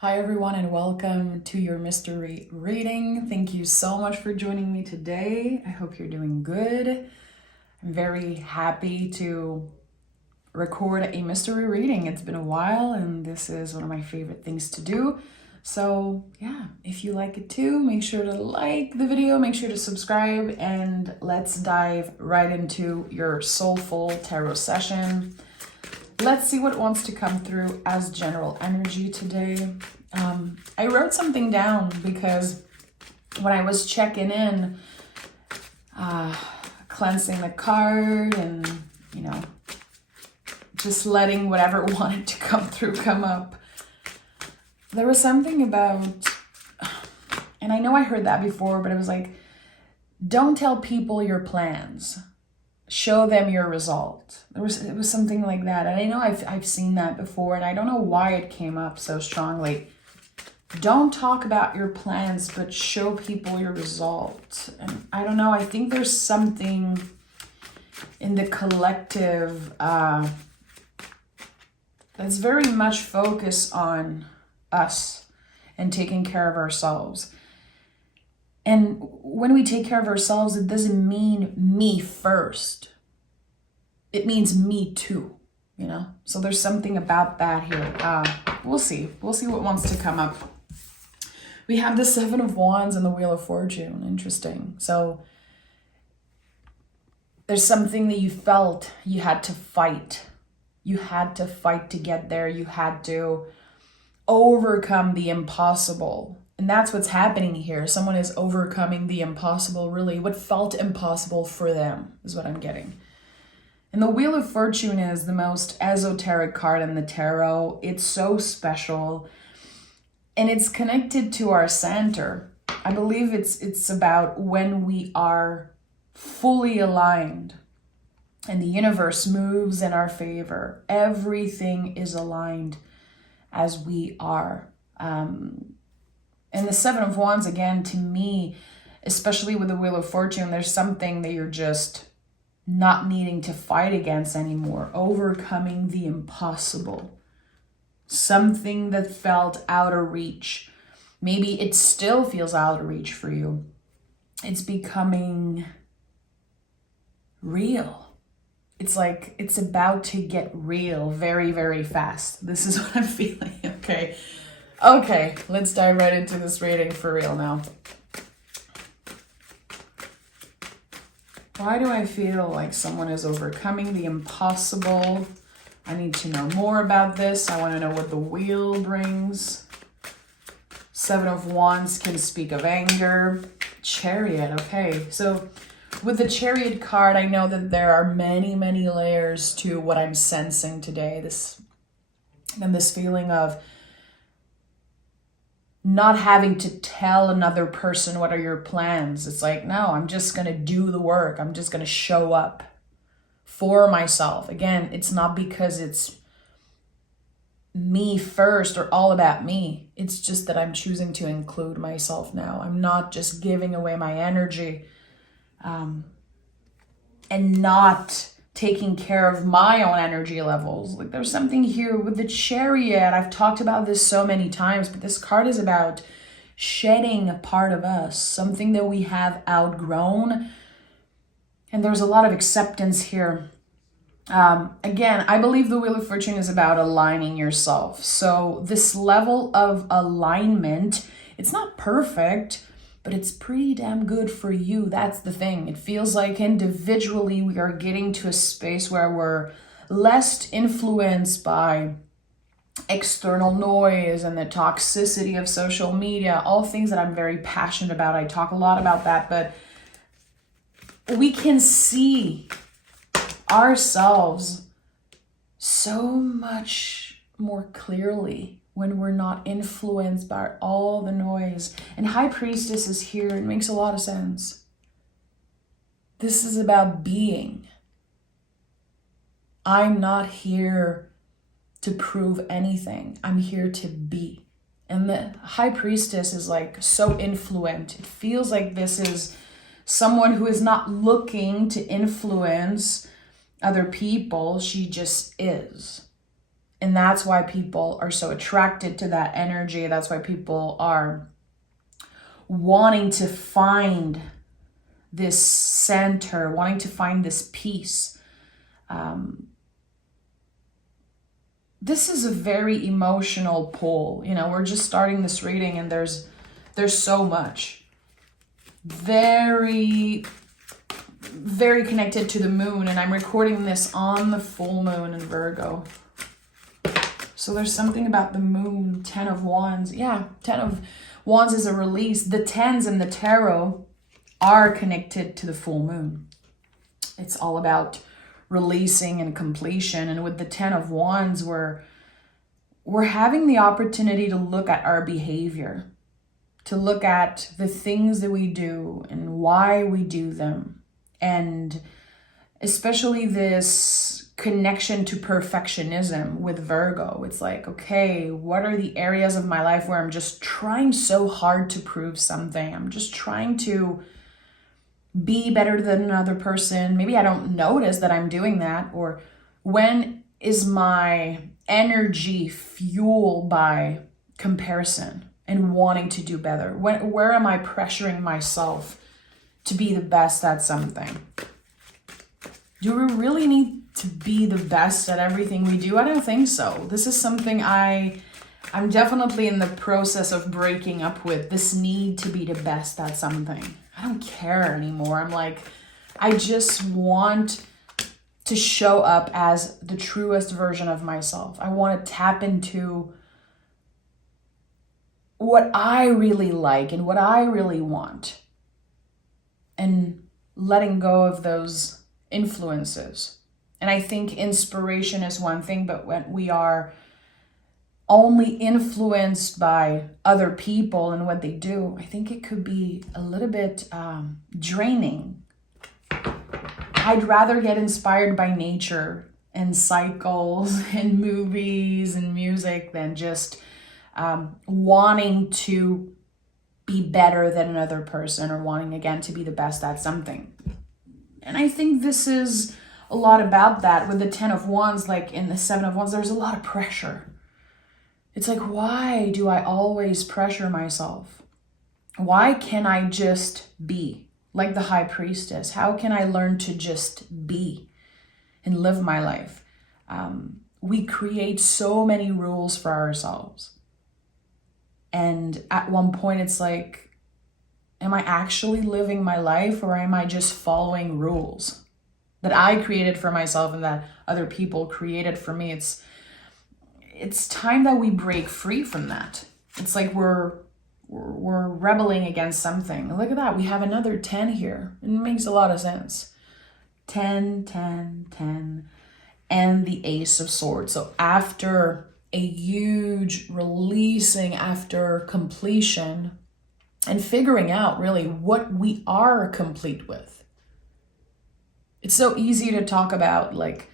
Hi everyone and welcome to your mystery reading. Thank you so much for joining me today. I hope you're doing good. I'm very happy to record a mystery reading. It's been a while and this is one of my favorite things to do. So yeah, if you like it too, make sure to like the video, make sure to subscribe, and let's dive right into your soulful tarot session. Let's see what wants to come through as general energy today. I wrote something down because when I was checking in, cleansing the card and, just letting whatever wanted to come through come up, there was something about, and I know I heard that before, but it was like, don't tell people your plans. Show them your result. It was something like that. And I know I've seen that before, and I don't know why it came up so strongly. Don't talk about your plans, but show people your result. And I don't know, I think there's something in the collective that's very much focused on us and taking care of ourselves. And when we take care of ourselves, it doesn't mean me first. It means me too, So there's something about that here. We'll see. We'll see what wants to come up. We have the Seven of Wands and the Wheel of Fortune. Interesting. So there's something that you felt you had to fight. You had to fight to get there. You had to overcome the impossible. And that's what's happening here. Someone is overcoming the impossible, really. What felt impossible for them is what I'm getting. And the Wheel of Fortune is the most esoteric card in the tarot. It's so special. And it's connected to our center. I believe it's about when we are fully aligned and the universe moves in our favor. Everything is aligned as we are. And the Seven of Wands, again, to me, especially with the Wheel of Fortune, there's something that you're just not needing to fight against anymore. Overcoming the impossible. Something that felt out of reach. Maybe it still feels out of reach for you. It's becoming real. It's like it's about to get real very, very fast. This is what I'm feeling. Okay, let's dive right into this reading for real now. Why do I feel like someone is overcoming the impossible? I need to know more about this. I want to know what the wheel brings. Seven of Wands can speak of anger. Chariot, okay. So with the Chariot card, I know that there are many, many layers to what I'm sensing today. This feeling of not having to tell another person what are your plans. It's like, no, I'm just going to do the work. I'm just going to show up for myself. Again, it's not because it's me first or all about me. It's just that I'm choosing to include myself now. I'm not just giving away my energy and not taking care of my own energy levels. Like there's something here with the Chariot. I've talked about this so many times, but this card is about shedding a part of us, something that we have outgrown. And there's a lot of acceptance here. Again, I believe the Wheel of Fortune is about aligning yourself. So this level of alignment, it's not perfect, but it's pretty damn good for you. That's the thing. It feels like individually we are getting to a space where we're less influenced by external noise and the toxicity of social media, all things that I'm very passionate about. I talk a lot about that, but we can see ourselves so much more clearly when we're not influenced by all the noise. And High Priestess is here. It makes a lot of sense. This is about being. I'm not here to prove anything. I'm here to be. And the High Priestess is like so influent. It feels like this is someone who is not looking to influence other people. She just is. And that's why people are so attracted to that energy. That's why people are wanting to find this center, wanting to find this peace. This is a very emotional pull. You know, we're just starting this reading and there's so much. Very, very connected to the moon. And I'm recording this on the full moon in Virgo. So there's something about the moon, 10 of Wands. Yeah, 10 of Wands is a release. The 10s in the tarot are connected to the full moon. It's all about releasing and completion. And with the 10 of Wands, we're having the opportunity to look at our behavior, to look at the things that we do and why we do them. And especially this connection to perfectionism with Virgo. It's like, okay, what are the areas of my life where I'm just trying so hard to prove something? I'm just trying to be better than another person. Maybe I don't notice that I'm doing that. Or when is my energy fueled by comparison and wanting to do better? Where am I pressuring myself to be the best at something? Do we really need to be the best at everything we do? I don't think so. This is something I'm definitely in the process of breaking up with, this need to be the best at something. I don't care anymore. I'm like, I just want to show up as the truest version of myself. I want to tap into what I really like and what I really want. And letting go of those influences. And I think inspiration is one thing, but when we are only influenced by other people and what they do, I think it could be a little bit draining. I'd rather get inspired by nature and cycles and movies and music than just wanting to be better than another person or wanting again to be the best at something. And I think this is a lot about that. With the 10 of Wands, like in the 7 of Wands, there's a lot of pressure. It's like, why do I always pressure myself? Why can't I just be like the High Priestess? How can I learn to just be and live my life? We create so many rules for ourselves. And at one point it's like, am I actually living my life, or am I just following rules that I created for myself and that other people created for me? It's time that we break free from that. It's like we're rebelling against something. Look at that. We have another 10 here. It makes a lot of sense. 10, 10, 10, and the Ace of Swords. So after a huge releasing, after completion, and figuring out really what we are complete with. It's so easy to talk about, like,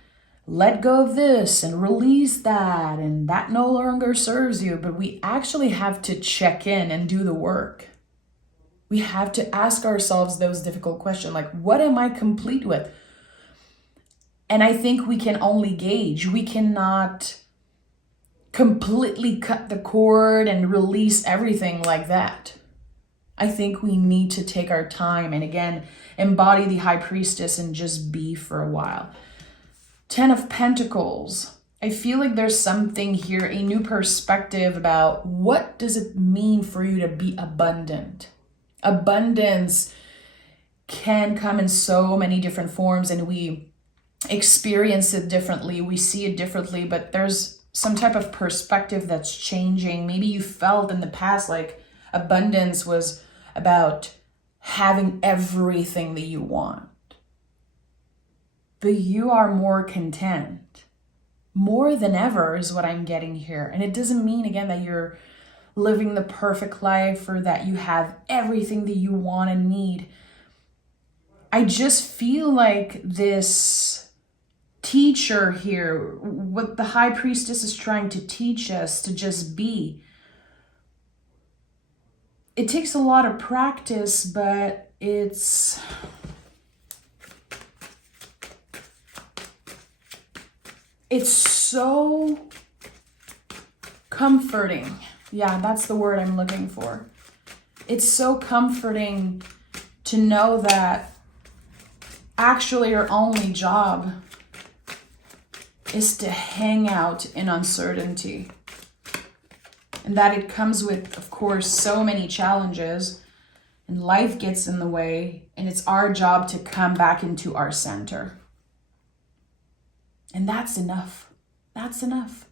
let go of this and release that, and that no longer serves you. But we actually have to check in and do the work. We have to ask ourselves those difficult questions, like, what am I complete with? And I think we can only gauge. We cannot completely cut the cord and release everything like that. I think we need to take our time and again, embody the High Priestess and just be for a while. 10 of Pentacles. I feel like there's something here, a new perspective about what does it mean for you to be abundant. Abundance can come in so many different forms and we experience it differently. We see it differently, but there's some type of perspective that's changing. Maybe you felt in the past like abundance was about having everything that you want. But you are more content. More than ever is what I'm getting here. And it doesn't mean, again, that you're living the perfect life or that you have everything that you want and need. I just feel like this teacher here, what the High Priestess is trying to teach us to just be. It takes a lot of practice, but it's so comforting. Yeah, that's the word I'm looking for. It's so comforting to know that actually your only job is to hang out in uncertainty. And that it comes with, of course, so many challenges, and life gets in the way, and it's our job to come back into our center. And that's enough. That's enough.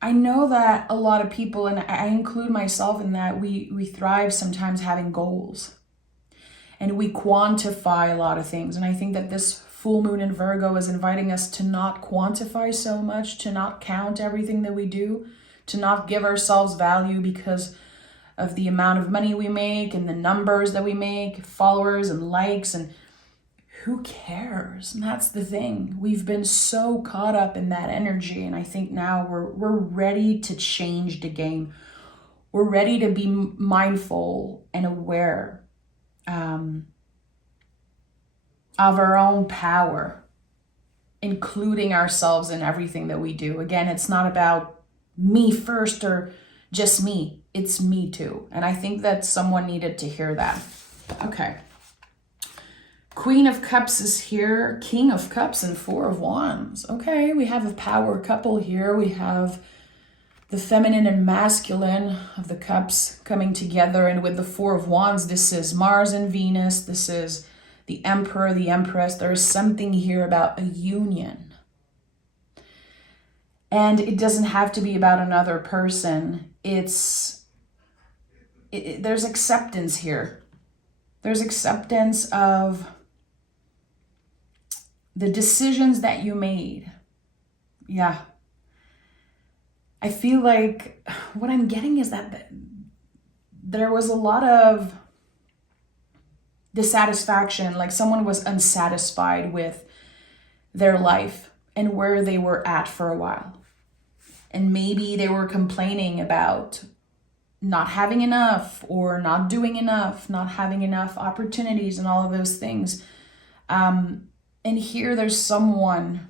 I know that a lot of people, and I include myself in that, we thrive sometimes having goals. And we quantify a lot of things. And I think that this full moon in Virgo is inviting us to not quantify so much, to not count everything that we do, to not give ourselves value because of the amount of money we make and the numbers that we make, followers and likes, and who cares? And that's the thing. We've been so caught up in that energy, and I think now we're ready to change the game. We're ready to be mindful and aware of our own power, including ourselves in everything that we do. Again, it's not about me first or just me. It's me too. And I think that someone needed to hear that. Okay. Queen of Cups is here. King of Cups and Four of Wands. Okay, we have a power couple here. We have the feminine and masculine of the cups coming together. And with the Four of Wands, this is Mars and Venus. This is the Emperor, the Empress. There's something here about a union. And it doesn't have to be about another person. There's acceptance here. There's acceptance of the decisions that you made. Yeah. I feel like what I'm getting is that there was a lot of dissatisfaction, like someone was unsatisfied with their life and where they were at for a while. And maybe they were complaining about not having enough or not doing enough, not having enough opportunities and all of those things. And here there's someone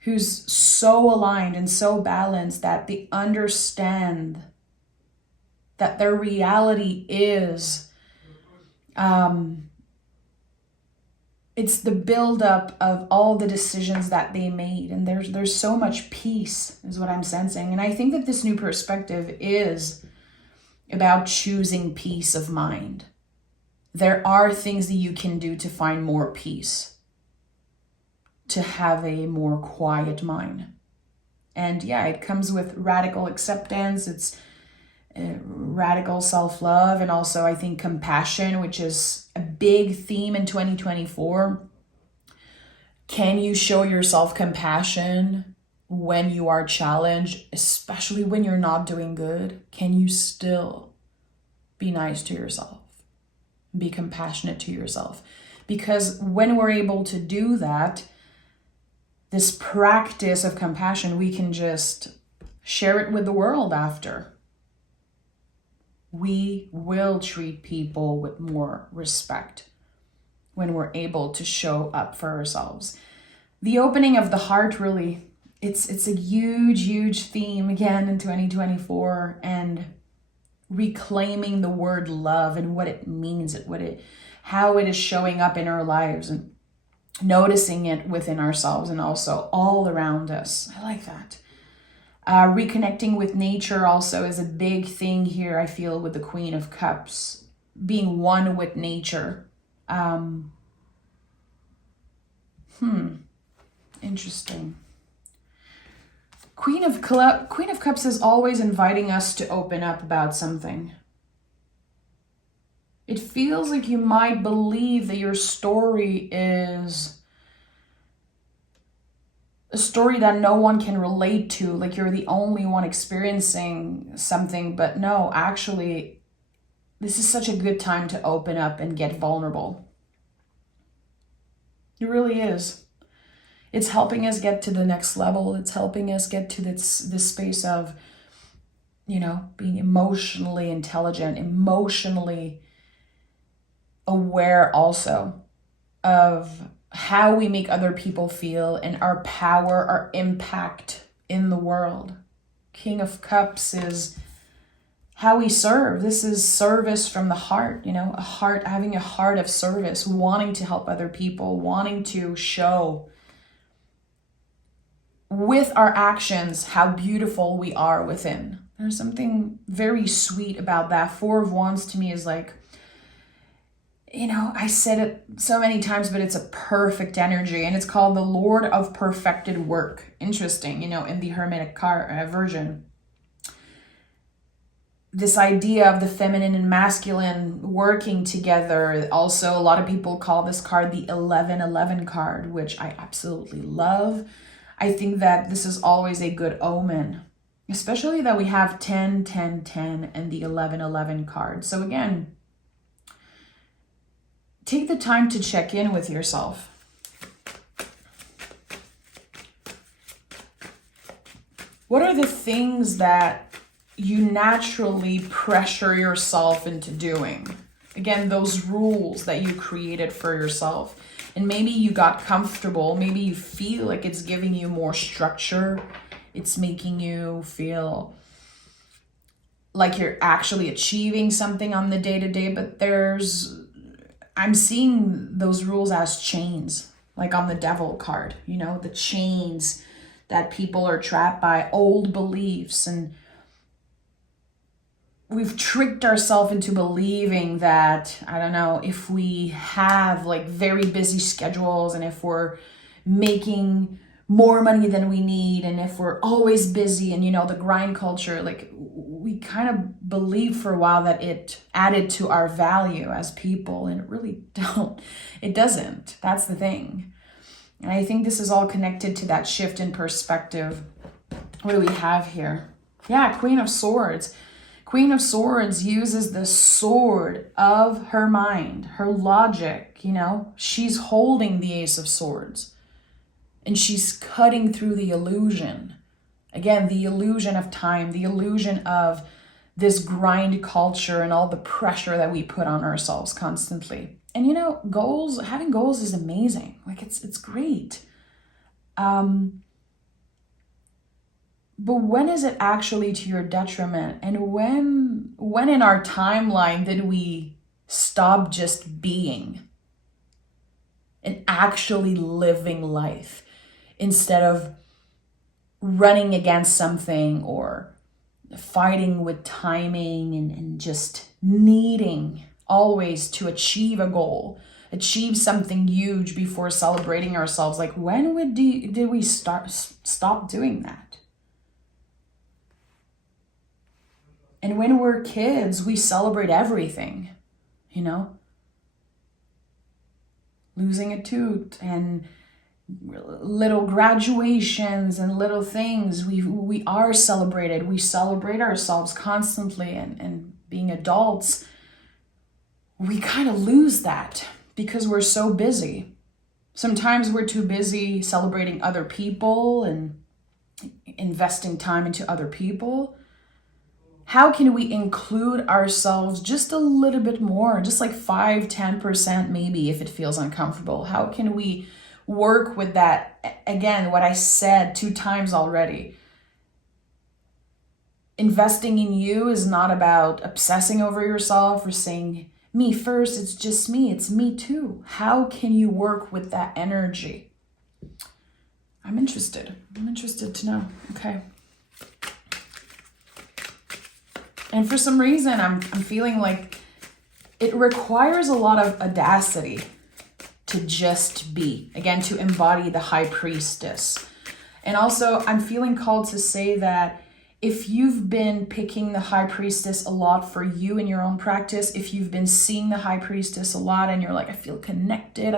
who's so aligned and so balanced that they understand that their reality is it's the buildup of all the decisions that they made. And there's so much peace is what I'm sensing. And I think that this new perspective is about choosing peace of mind. There are things that you can do to find more peace, to have a more quiet mind. And yeah, it comes with radical acceptance. It's radical self-love, and also I think compassion, which is a big theme in 2024. Can you show yourself compassion when you are challenged, especially when you're not doing good? Can you still be nice to yourself? Be compassionate to yourself? Because when we're able to do that, this practice of compassion, we can just share it with the world after. We will treat people with more respect when we're able to show up for ourselves. The opening of the heart, really, it's a huge, huge theme again in 2024, and reclaiming the word love and what it means, how it is showing up in our lives, and noticing it within ourselves and also all around us. I like that. Reconnecting with nature also is a big thing here, I feel, with the Queen of Cups. Being one with nature. Interesting. Queen of Cups is always inviting us to open up about something. It feels like you might believe that your story is a story that no one can relate to, like you're the only one experiencing something. But no, actually, this is such a good time to open up and get vulnerable. It really is. It's helping us get to the next level. It's helping us get to this space of, being emotionally intelligent, emotionally aware also of how we make other people feel, and our power, our impact in the world. King of Cups is how we serve. This is service from the heart, a heart, having a heart of service, wanting to help other people, wanting to show with our actions how beautiful we are within. There's something very sweet about that. Four of Wands to me is like, I said it so many times, but it's a perfect energy, and it's called the Lord of Perfected Work. Interesting, in the Hermetic version. This idea of the feminine and masculine working together. Also, a lot of people call this card the 1111 card, which I absolutely love. I think that this is always a good omen, especially that we have 10, 10, 10 and the 1111 card. So again, take the time to check in with yourself. What are the things that you naturally pressure yourself into doing? Again, those rules that you created for yourself. And maybe you got comfortable. Maybe you feel like it's giving you more structure. It's making you feel like you're actually achieving something on the day-to-day. But I'm seeing those rules as chains, like on the Devil card, the chains that people are trapped by, old beliefs. And we've tricked ourselves into believing that, if we have like very busy schedules, and if we're making more money than we need, and if we're always busy, and the grind culture, like we kind of believe for a while that it added to our value as people, and it doesn't. That's the thing. And I think this is all connected to that shift in perspective. What do we have here? Yeah, Queen of Swords. Queen of Swords uses the sword of her mind, her logic, She's holding the Ace of Swords, and she's cutting through the illusion. Again, the illusion of time, the illusion of this grind culture and all the pressure that we put on ourselves constantly. And having goals is amazing. Like it's great. But when is it actually to your detriment? And when in our timeline did we stop just being and actually living life instead of running against something or fighting with timing and just needing always to achieve a goal, achieve something huge before celebrating ourselves? Like when did we stop doing that? And when we're kids, we celebrate everything, losing a tooth and little graduations and little things. We are celebrated. We celebrate ourselves constantly. And being adults, we kind of lose that because we're so busy. Sometimes we're too busy celebrating other people and investing time into other people. How can we include ourselves just a little bit more, just like 5-10% maybe if it feels uncomfortable? How can we work with that? Again, what I said 2 times already. Investing in you is not about obsessing over yourself or saying, me first, it's just me, it's me too. How can you work with that energy? I'm interested to know. Okay. And for some reason, I'm feeling like it requires a lot of audacity to just be. Again, to embody the High Priestess. And also, I'm feeling called to say that if you've been picking the High Priestess a lot for you in your own practice, if you've been seeing the High Priestess a lot and you're like, I feel connected,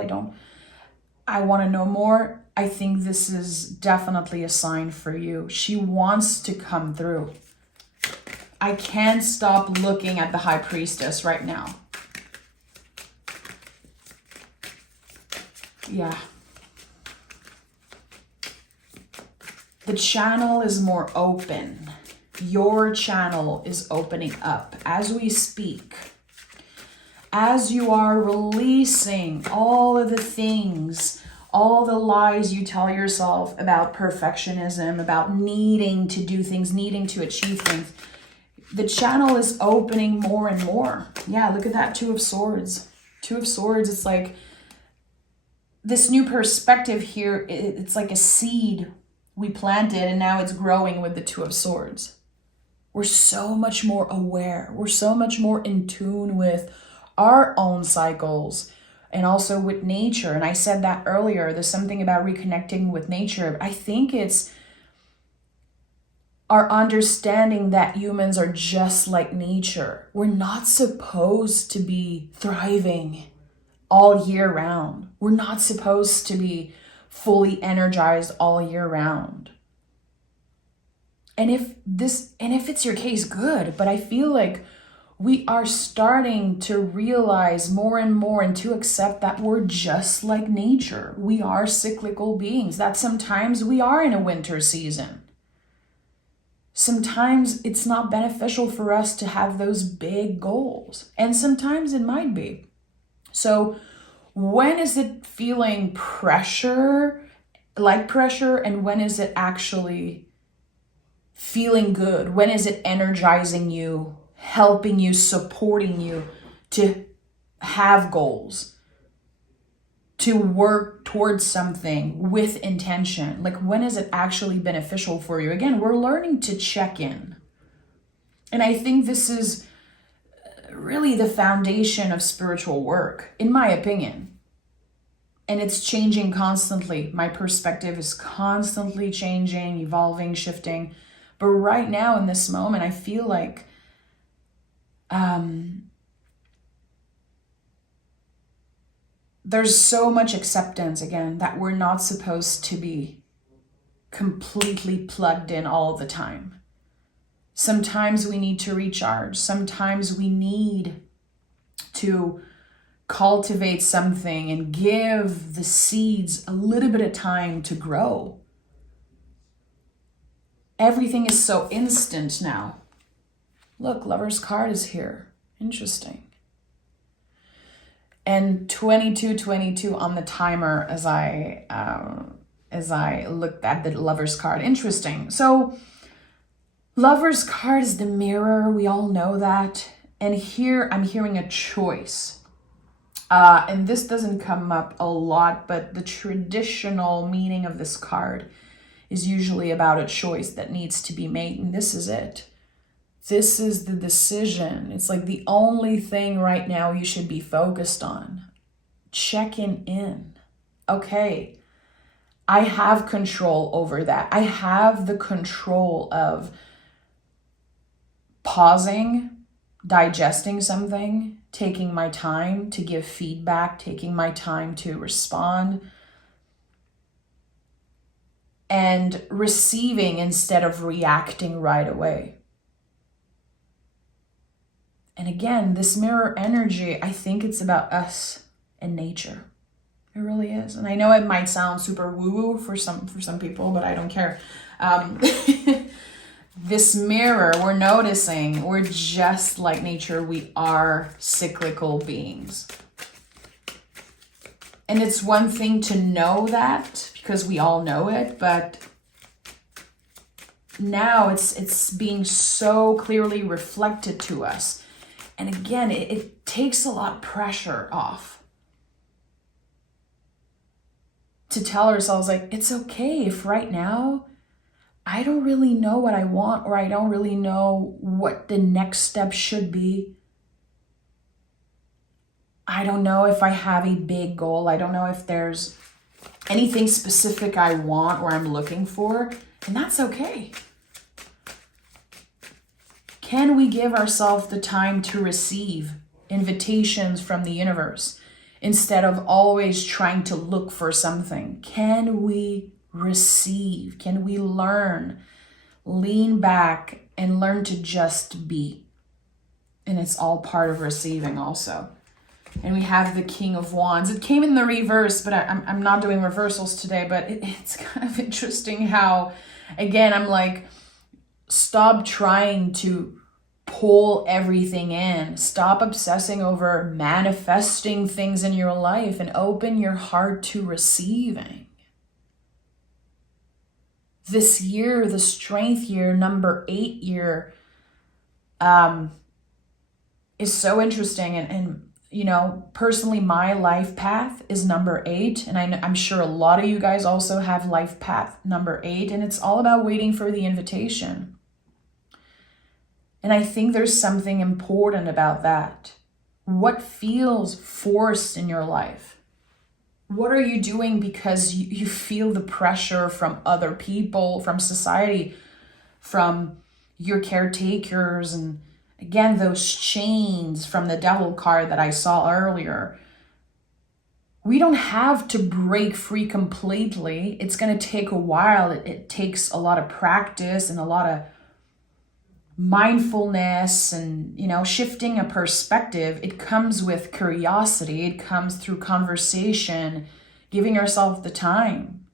I want to know more, I think this is definitely a sign for you. She wants to come through. I can't stop looking at the High Priestess right now. Yeah. The channel is more open. Your channel is opening up as we speak. as you are releasing all of the things, all the lies you tell yourself about perfectionism, about needing to do things, needing to achieve things, the channel is opening more and more. Yeah, look at that Two of Swords. Two of Swords, it's like this new perspective here. It's like a seed we planted and now it's growing with the Two of Swords. We're so much more aware. We're so much more in tune with our own cycles and also with nature. And I said that earlier, there's something about reconnecting with nature. I think it's our understanding that humans are just like nature. We're not supposed to be thriving all year round. We're not supposed to be fully energized all year round. And if it's your case, good. But I feel like we are starting to realize more and more and to accept that we're just like nature. We are cyclical beings, that sometimes we are in a winter season. Sometimes it's not beneficial for us to have those big goals, and sometimes it might be. So when is it feeling pressure, and when is it actually feeling good? When is it energizing you, helping you, supporting you to have goals, to work towards something with intention? Like, when is it actually beneficial for you? Again, we're learning to check in. And I think this is really the foundation of spiritual work, in my opinion. And it's changing constantly. My perspective is constantly changing, evolving, shifting. But right now in this moment, I feel like there's so much acceptance, again, that we're not supposed to be completely plugged in all the time. Sometimes we need to recharge. Sometimes we need to cultivate something and give the seeds a little bit of time to grow. Everything is so instant now. Look, Lover's card is here. Interesting. And 2222 on the timer as I looked at the Lover's card. Interesting. So Lover's card is the mirror. We all know that. And here I'm hearing a choice. And this doesn't come up a lot, but the traditional meaning of this card is usually about a choice that needs to be made. And this is it. This is the decision. It's like the only thing right now you should be focused on. Checking in. Okay, I have control over that. I have the control of pausing, digesting something, taking my time to give feedback, taking my time to respond, and receiving instead of reacting right away. And again, this mirror energy, I think it's about us and nature. It really is. And I know it might sound super woo-woo for some people, but I don't care. This mirror, we're noticing we're just like nature. We are cyclical beings. And it's one thing to know that, because we all know it, but now it's being so clearly reflected to us. And again, it takes a lot of pressure off to tell ourselves, like, it's okay if right now I don't really know what I want, or I don't really know what the next step should be. I don't know if I have a big goal. I don't know if there's anything specific I want or I'm looking for, and that's okay. Can we give ourselves the time to receive invitations from the universe instead of always trying to look for something? Can we receive? Can we learn, lean back and learn to just be? And it's all part of receiving also. And we have the King of Wands. It came in the reverse, but I'm not doing reversals today, but it's kind of interesting how, again, I'm like, stop trying to pull everything in. Stop obsessing over manifesting things in your life and open your heart to receiving. This year, the strength year, number 8 year, is so interesting. And you know, personally, my life path is number 8. And I'm sure a lot of you guys also have life path number 8. And it's all about waiting for the invitation. And I think there's something important about that. What feels forced in your life? What are you doing because you feel the pressure from other people, from society, from your caretakers, and again, those chains from the devil card that I saw earlier? We don't have to break free completely. It's going to take a while. It takes a lot of practice and a lot of mindfulness and, you know, shifting a perspective. It comes with curiosity. It comes through conversation, giving yourself the time.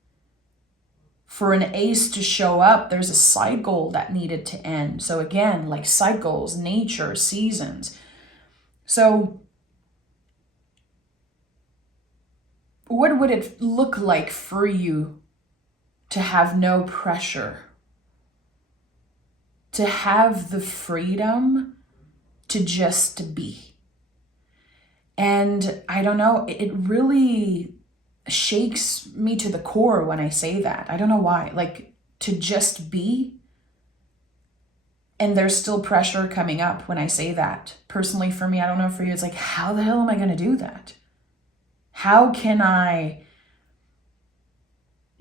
For an ace to show up, there's a cycle that needed to end. So again, like cycles, nature, seasons. So what would it look like for you to have no pressure? To have the freedom to just be. And I don't know, it really shakes me to the core when I say that. I don't know why. Like, to just be. And there's still pressure coming up when I say that. Personally, for me, I don't know for you, it's like, how the hell am I going to do that? How can I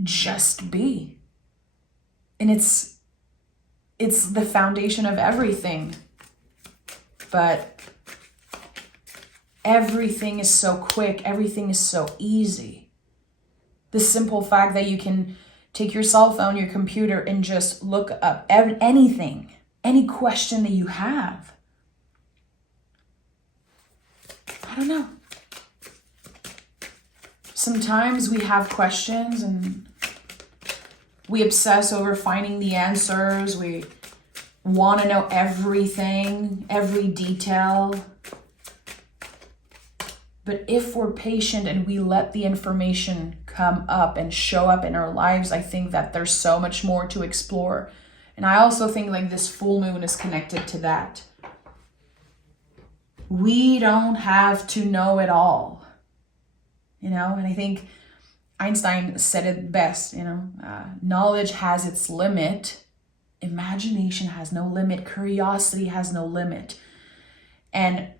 just be? And it's the foundation of everything. But everything is so quick. Everything is so easy. The simple fact that you can take your cell phone, your computer, and just look up anything, any question that you have. I don't know. Sometimes we have questions and we obsess over finding the answers. We want to know everything, every detail. But if we're patient and we let the information come up and show up in our lives, I think that there's so much more to explore. And I also think like this full moon is connected to that. We don't have to know it all, you know? And I think Einstein said it best, you know, knowledge has its limit. Imagination has no limit. Curiosity has no limit. And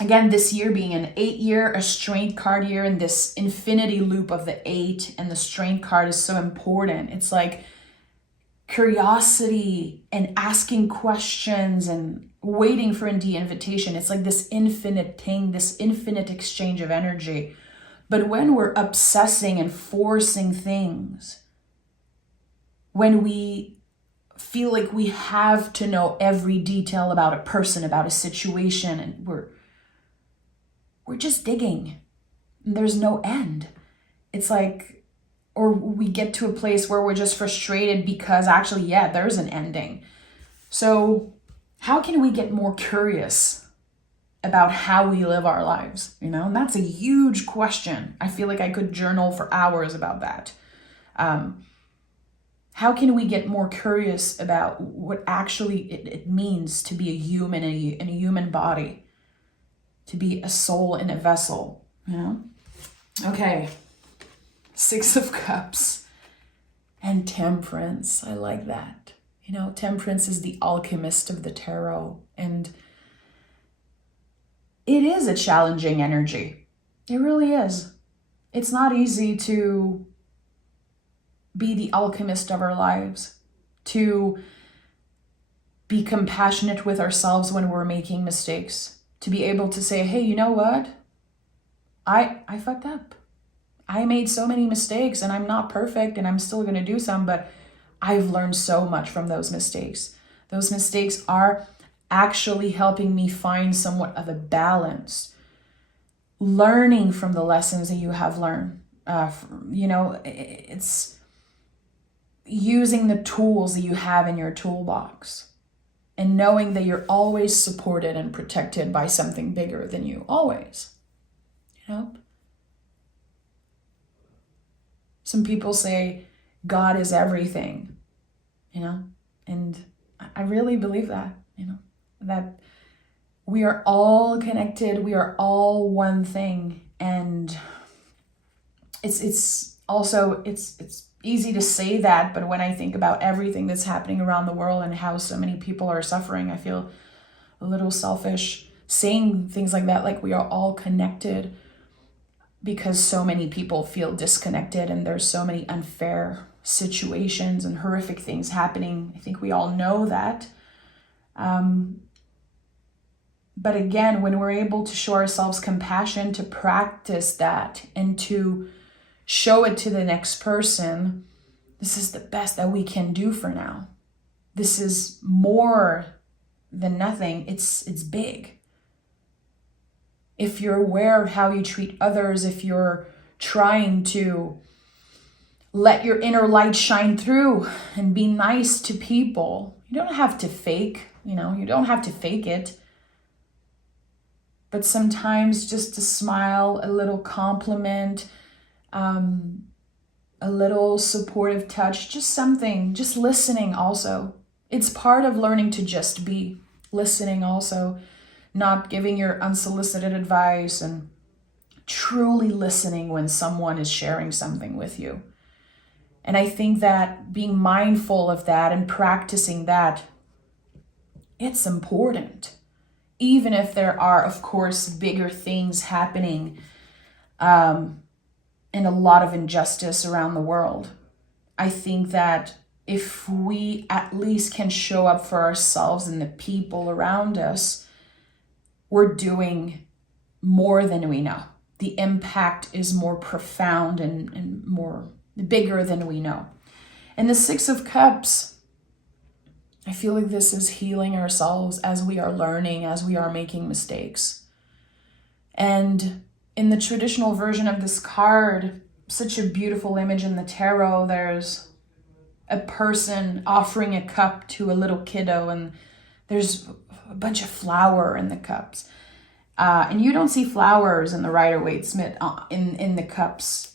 again, this year being an 8 year, a strength card year, and this infinity loop of the 8 and the strength card is so important. It's like curiosity and asking questions and waiting for the invitation. It's like this infinite thing, this infinite exchange of energy. But when we're obsessing and forcing things, when we feel like we have to know every detail about a person, about a situation, and we're just digging, and there's no end. It's like, or we get to a place where we're just frustrated because actually, yeah, there's an ending. So how can we get more curious about how we live our lives, you know? And that's a huge question. I feel like I could journal for hours about that. How can we get more curious about what actually it means to be a human in a human body, to be a soul in a vessel, you know? Okay, 6 of Cups and Temperance. I like that. You know, Temperance is the alchemist of the tarot, and it is a challenging energy. It really is. It's not easy to be the alchemist of our lives, to be compassionate with ourselves when we're making mistakes, to be able to say, hey, you know what? I fucked up. I made so many mistakes and I'm not perfect and I'm still going to do some, but I've learned so much from those mistakes. Those mistakes are actually helping me find somewhat of a balance, learning from the lessons that you have learned. You know, it's using the tools that you have in your toolbox and knowing that you're always supported and protected by something bigger than you, always, you know? Some people say God is everything, you know? And I really believe that, you know, that we are all connected, we are all one thing. And it's also easy to say that, but when I think about everything that's happening around the world and how so many people are suffering, I feel a little selfish saying things like that, like we are all connected, because so many people feel disconnected and there's so many unfair situations and horrific things happening. I think we all know that. But again, when we're able to show ourselves compassion, to practice that and to show it to the next person, this is the best that we can do for now. This is more than nothing. It's big. If you're aware of how you treat others, if you're trying to let your inner light shine through and be nice to people, you don't have to fake, you don't have to fake it. But sometimes just a smile, a little compliment, a little supportive touch, just something, just listening also. It's part of learning to just be. Listening also, not giving your unsolicited advice, and truly listening when someone is sharing something with you. And I think that being mindful of that and practicing that, it's important. Even if there are, of course, bigger things happening and a lot of injustice around the world. I think that if we at least can show up for ourselves and the people around us, we're doing more than we know. The impact is more profound and more bigger than we know. And the Six of Cups, I feel like this is healing ourselves as we are learning, as we are making mistakes. And in the traditional version of this card, such a beautiful image in the tarot, there's a person offering a cup to a little kiddo, and there's a bunch of flour in the cups. And you don't see flowers in the Rider-Waite Smith in the cups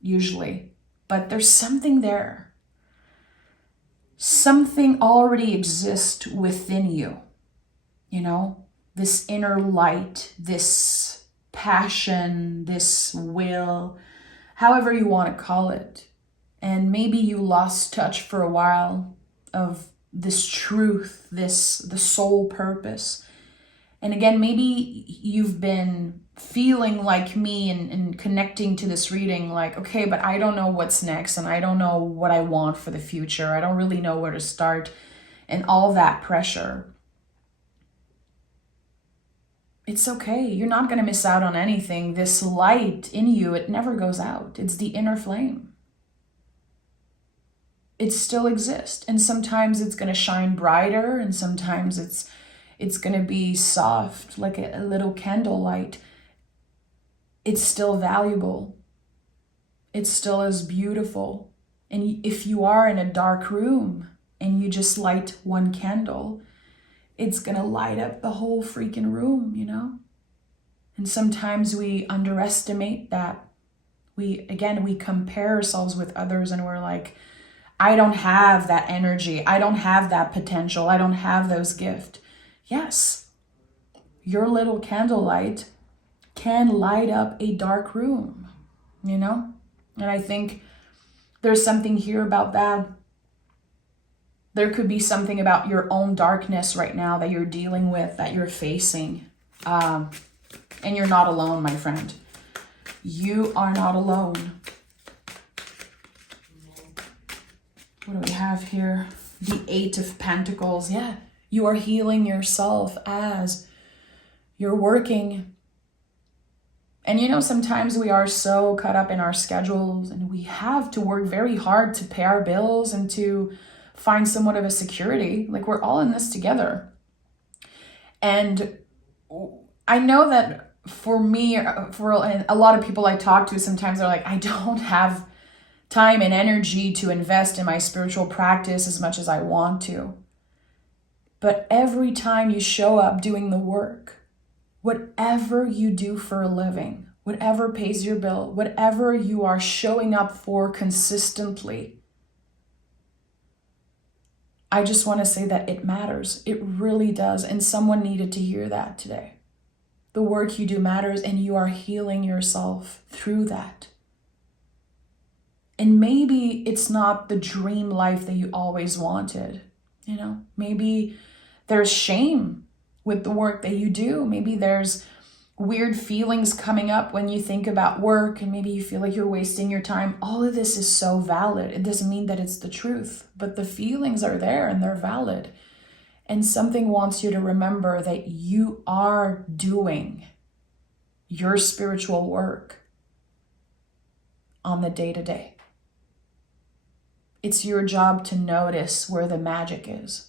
usually, but there's something there. Something already exists within you, this inner light, this passion, this will, however you want to call it. And maybe you lost touch for a while of this truth, the soul purpose. And again, maybe you've been feeling like me and connecting to this reading like, okay, but I don't know what's next, and I don't know what I want for the future. I don't really know where to start, and all that pressure. It's okay. You're not going to miss out on anything. This light in you, it never goes out. It's the inner flame. It still exists. And sometimes it's going to shine brighter, and sometimes it's going to be soft, like a little candlelight. It's still valuable. It still is beautiful. And if you are in a dark room and you just light one candle, it's going to light up the whole freaking room, And sometimes we underestimate that. We compare ourselves with others, and we're like, I don't have that energy. I don't have that potential. I don't have those gifts. Yes, your little candlelight can light up a dark room, And I think there's something here about that. There could be something about your own darkness right now that you're dealing with, that you're facing. And you're not alone, my friend. You are not alone. What do we have here? The Eight of Pentacles. Yeah, you are healing yourself as you're working. And sometimes we are so caught up in our schedules, and we have to work very hard to pay our bills and to find somewhat of a security. Like, we're all in this together. And I know that for me, for a lot of people I talk to, sometimes they're like, I don't have time and energy to invest in my spiritual practice as much as I want to. But every time you show up doing the work, whatever you do for a living, whatever pays your bill, whatever you are showing up for consistently, I just want to say that it matters. It really does. And someone needed to hear that today. The work you do matters, and you are healing yourself through that. And maybe it's not the dream life that you always wanted. You know, maybe there's shame with the work that you do. Maybe there's weird feelings coming up when you think about work, and maybe you feel like you're wasting your time. All of this is so valid. It doesn't mean that it's the truth, but the feelings are there and they're valid. And something wants you to remember that you are doing your spiritual work on the day-to-day. It's your job to notice where the magic is.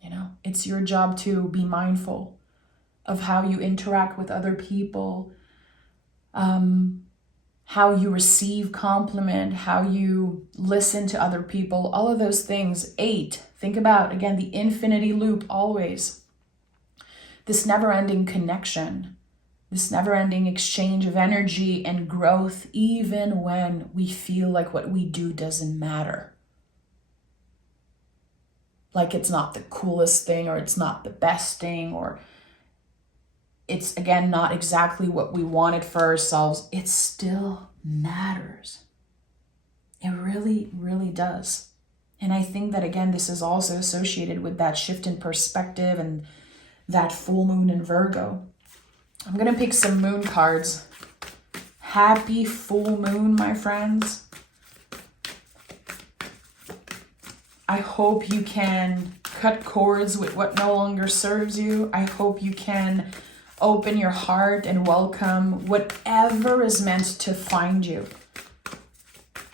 You know, it's your job to be mindful of how you interact with other people, how you receive compliment, how you listen to other people, all of those things. 8, think about, again, the infinity loop always. This never-ending connection, this never-ending exchange of energy and growth, even when we feel like what we do doesn't matter. Like it's not the coolest thing, or it's not the best thing, or it's, again, not exactly what we wanted for ourselves. It still matters. It really, really does. And I think that, again, this is also associated with that shift in perspective and that full moon in Virgo. I'm going to pick some moon cards. Happy full moon, my friends. I hope you can cut cords with what no longer serves you. I hope you can open your heart and welcome whatever is meant to find you.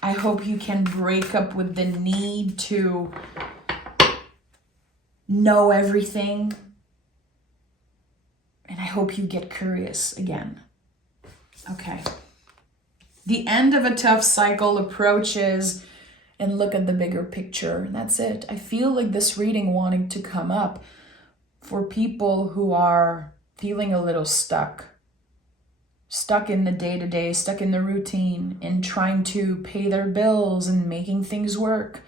I hope you can break up with the need to know everything. And I hope you get curious again. Okay. The end of a tough cycle approaches, and look at the bigger picture. That's it. I feel like this reading wanting to come up for people who are feeling a little stuck in the day-to-day, stuck in the routine, and trying to pay their bills and making things work,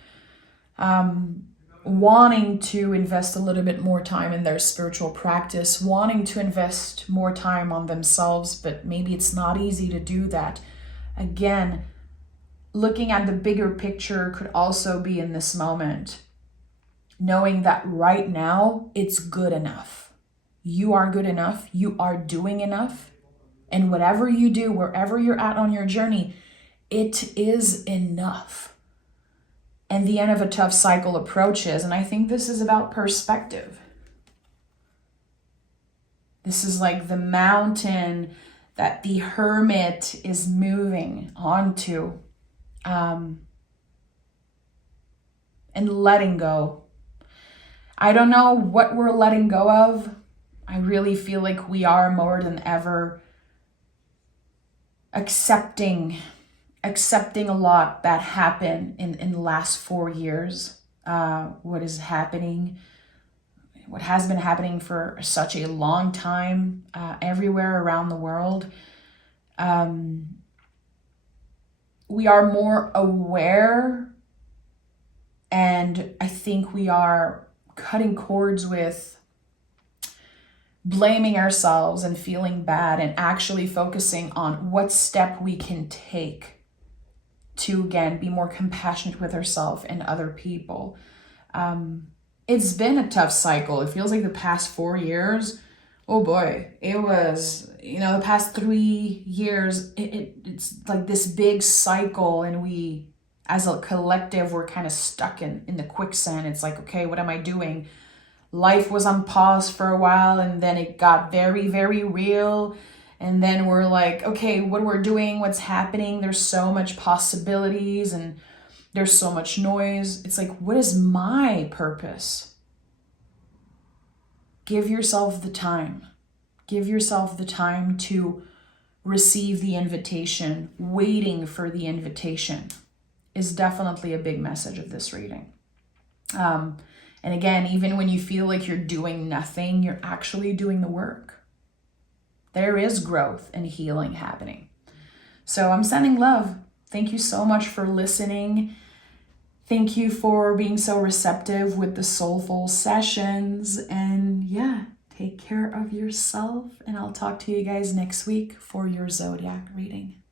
wanting to invest a little bit more time in their spiritual practice, wanting to invest more time on themselves, but maybe it's not easy to do that. Again, looking at the bigger picture could also be in this moment, knowing that right now it's good enough. You are good enough. You are doing enough. And whatever you do, wherever you're at on your journey, it is enough. And the end of a tough cycle approaches. And I think this is about perspective. This is like the mountain that the hermit is moving onto, and letting go. I don't know what we're letting go of. I really feel like we are more than ever accepting a lot that happened in the last 4 years. What is happening, what has been happening for such a long time, everywhere around the world. We are more aware, and I think we are cutting cords with blaming ourselves and feeling bad, and actually focusing on what step we can take to, again, be more compassionate with ourselves and other people. It's been a tough cycle. It feels like the past 4 years, oh boy, it was, the past 3 years, it's like this big cycle, and we, as a collective, we're kind of stuck in the quicksand. It's like, okay, what am I doing? Life was on pause for a while, and then it got very, very real. And then we're like, okay, what we're doing, what's happening? There's so much possibilities, and there's so much noise. It's like, what is my purpose? Give yourself the time. Give yourself the time to receive the invitation. Waiting for the invitation is definitely a big message of this reading. And again, even when you feel like you're doing nothing, you're actually doing the work. There is growth and healing happening. So I'm sending love. Thank you so much for listening. Thank you for being so receptive with the soulful sessions. And yeah, take care of yourself. And I'll talk to you guys next week for your zodiac reading.